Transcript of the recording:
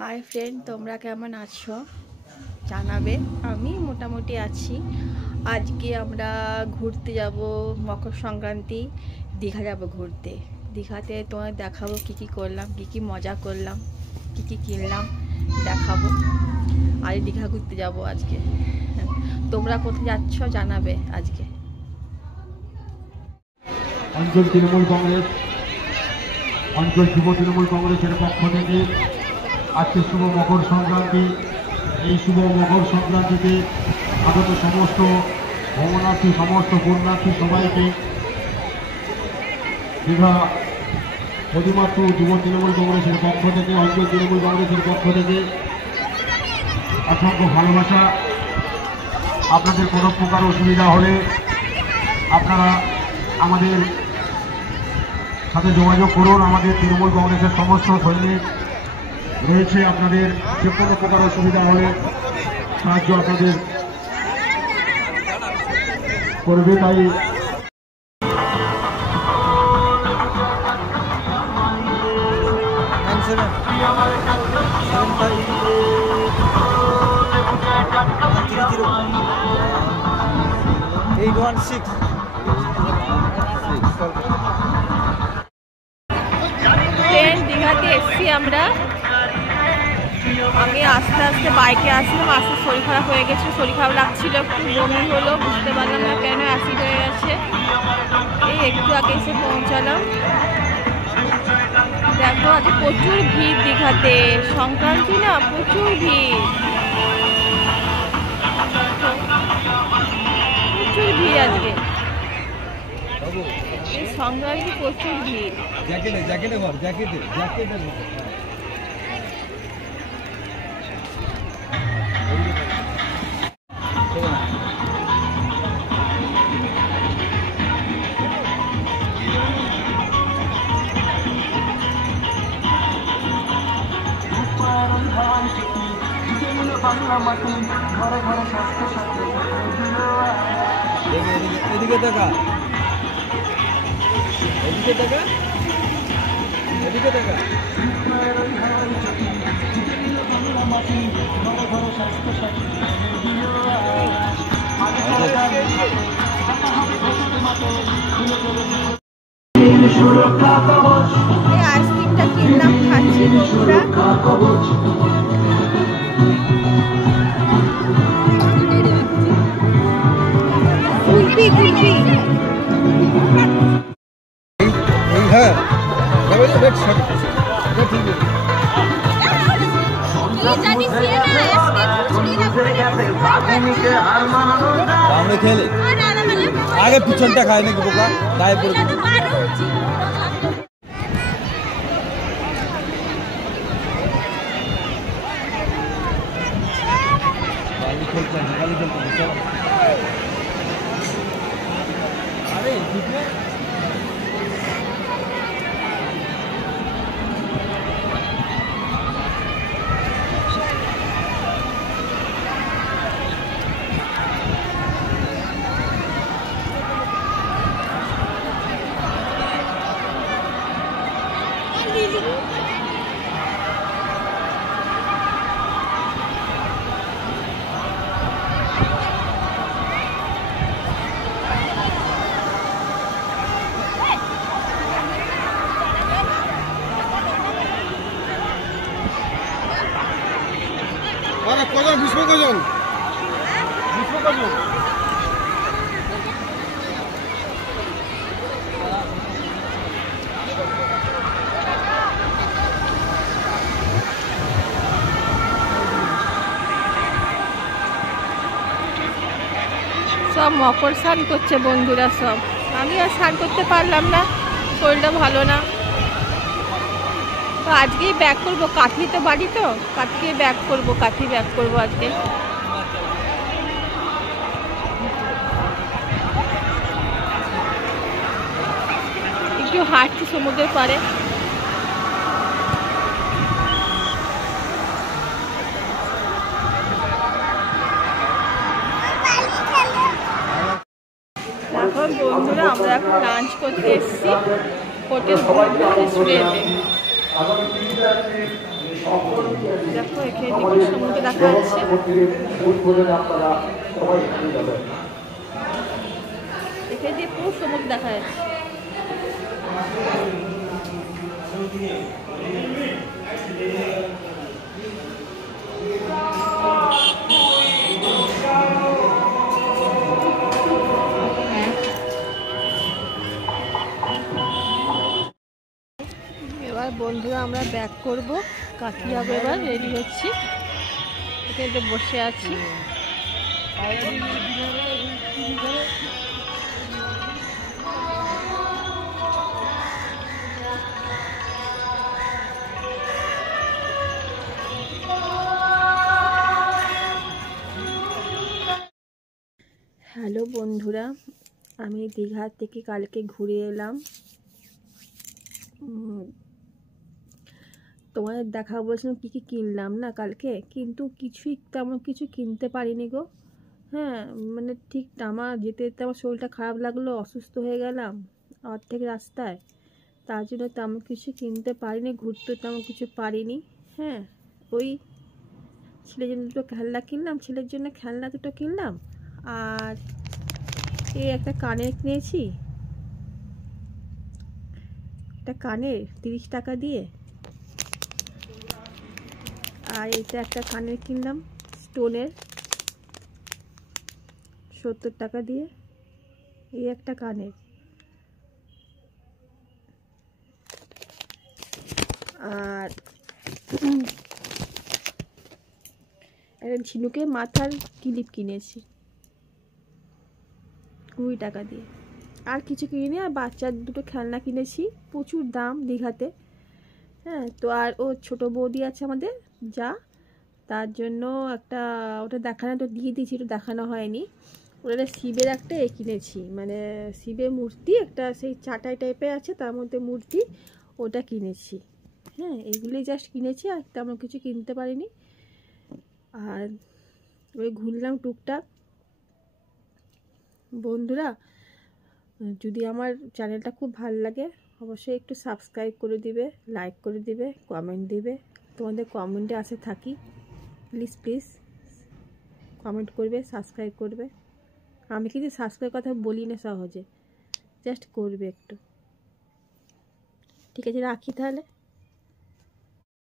Hi friend, তোমরা কেমন আছো জানাবে। আমি মোটামুটি আছি। আজকে আমরা ঘুরতে যাব, মকর সংক্রান্তি দীঘা যাব ঘুরতে। দীঘাতে তোমার দেখাবো কি কি করলাম, কি কি মজা করলাম, কি কি কিনলাম দেখাবো। আজ দীঘা ঘুরতে যাব আজকে। তোমরা কোথায় যাচ্ছ জানাবে আজকে। অঞ্চল তৃণমূল কংগ্রেস, অঞ্চল যুব তৃণমূল কংগ্রেসের পক্ষ থেকে আজকে শুভ মকর সংক্রান্তি। এই শুভ মকর সংক্রান্তিতে আগত সমস্ত ভ্রমণার্থী, সমস্ত পুণ্যার্থী সবাইকে দীঘা অধিমাত্র যুব তৃণমূল কংগ্রেসের পক্ষ থেকে, অঞ্চল তৃণমূল কংগ্রেসের পক্ষ থেকে অসংখ্য ভালোবাসা। আপনাদের কোনো প্রকার অসুবিধা হলে আপনারা আমাদের সাথে যোগাযোগ করুন। আমাদের তৃণমূল কংগ্রেসের সমস্ত সৈনিক রয়েছে। আপনাদের যে কোনো প্রকার অসুবিধা হলে সাহায্য আপনাদের করবে। তাই দীঘাতে এসছি আমরা। আমি আস্তে আস্তে বাইকে আসলাম, আস্তে শরীর খারাপ হয়ে গেছে, শরীর খারাপ লাগছিল, একটু বমি হলো, বুঝতে পারলাম না কেন অ্যাসিড হয়ে গেছে। এই একটু আগে এসে পৌঁছালাম। দেখো আজ প্রচুর ভিড় দীঘাতে, সংক্রান্তি না, প্রচুর ভিড়, প্রচুর ভিড় আজকে সংক্রান্তি, প্রচুর ভিড়। এদিকে দেখা, এদিকে দেখা, এদিকে দেখা। আইসক্রিমটা কিনলাম, খাচ্ছি বন্ধুরা। কুলফি কুলফি হ্যাঁ আমরা খেলে আগে পিছনটা খায় নাকি বোকা গায়ে পড়ে। কজন বিস্ফ কজন বিস্ফ কজন সব মকর স্নান করছে বন্ধুরা সব। আমি আর স্নান করতে পারলাম না, শরীরটা ভালো না। তো আজকেই ব্যাক করবো, কাঠি তো বাড়ি, তো কাঠি ব্যাক করবো, কাঠি ব্যাক করবো আজকে। একটু হাঁটছি সমুদ্রের পাড়ে। এখন বন্ধুরা আমরা এখন লাঞ্চ করতে এসেছি হোটেল রেস্টুরেন্টে। দেখো এখানে কি সমুদ্র দেখা যাচ্ছে। এখানে দিয়ে পুরো সমুদ্র দেখা যাচ্ছে। এবার বন্ধুরা আমরা ব্যাক করব, কাঠি যাবো, এবার রেডি হচ্ছি, এখানে বসে আছি। হ্যালো বন্ধুরা, আমি দীঘা থেকে কালকে ঘুরে এলাম। তোমাদের দেখা বলছিলাম কী কী কিনলাম না কালকে, কিন্তু কিছুই তেমন কিছু কিনতে পারিনি গো। হ্যাঁ, মানে ঠিক আমার যেতে যেতে আমার শরীরটা খারাপ লাগলো, অসুস্থ হয়ে গেলাম অর্ধেক রাস্তায়। তার জন্য তেমন কিছু কিনতে পারিনি, ঘুরতে তেমন কিছু পারিনি। হ্যাঁ, ওই ছেলের জন্য দুটো খেলনা কিনলাম, ছেলের জন্য খেলনা দুটো কিনলাম, আর এই একটা কানের কিনেছি, একটা কানের 30 টাকা দিয়ে। আর এটা একটা কানের কিনলাম স্টোনের 70 টাকা দিয়ে, এই একটা কানের। আর একটা ঝিনুকের মাথার ক্লিপ কিনেছি 20 টাকা দিয়ে। আর কিছু কিনিনি, আর বাচ্চার দুটো খেলনা কিনেছি, প্রচুর দাম দীঘাতে। হ্যাঁ, তো আর ও ছোটো বৌদি আছে আমাদের যা, তার জন্য একটা, ওটা দেখানো তো দিয়ে দিয়েছি, ওটা দেখানো হয়নি। ওটা শিবের একটা কিনেছি, মানে শিবের মূর্তি একটা, সেই চাটাই টাইপের আছে তার মধ্যে মূর্তি, ওটা কিনেছি। হ্যাঁ, এগুলোই জাস্ট কিনেছি, আর তেমন কিছু কিনতে পারিনি। আর ওই ঘুরলাম টুকটাক। বন্ধুরা, যদি আমার চ্যানেলটা খুব ভালো লাগে অবশ্যই একটু সাবস্ক্রাইব করে দিবে, লাইক করে দিবে, কমেন্ট দিবে। তোমাদের কমেন্টে আসে থাকি, প্লিজ কমেন্ট করবে, সাবস্ক্রাইব করবে। আমি কিন্তু সাবস্ক্রাইব কথা বলি না সহজে, জাস্ট করবে একটু। ঠিক আছে, রাখি তাহলে।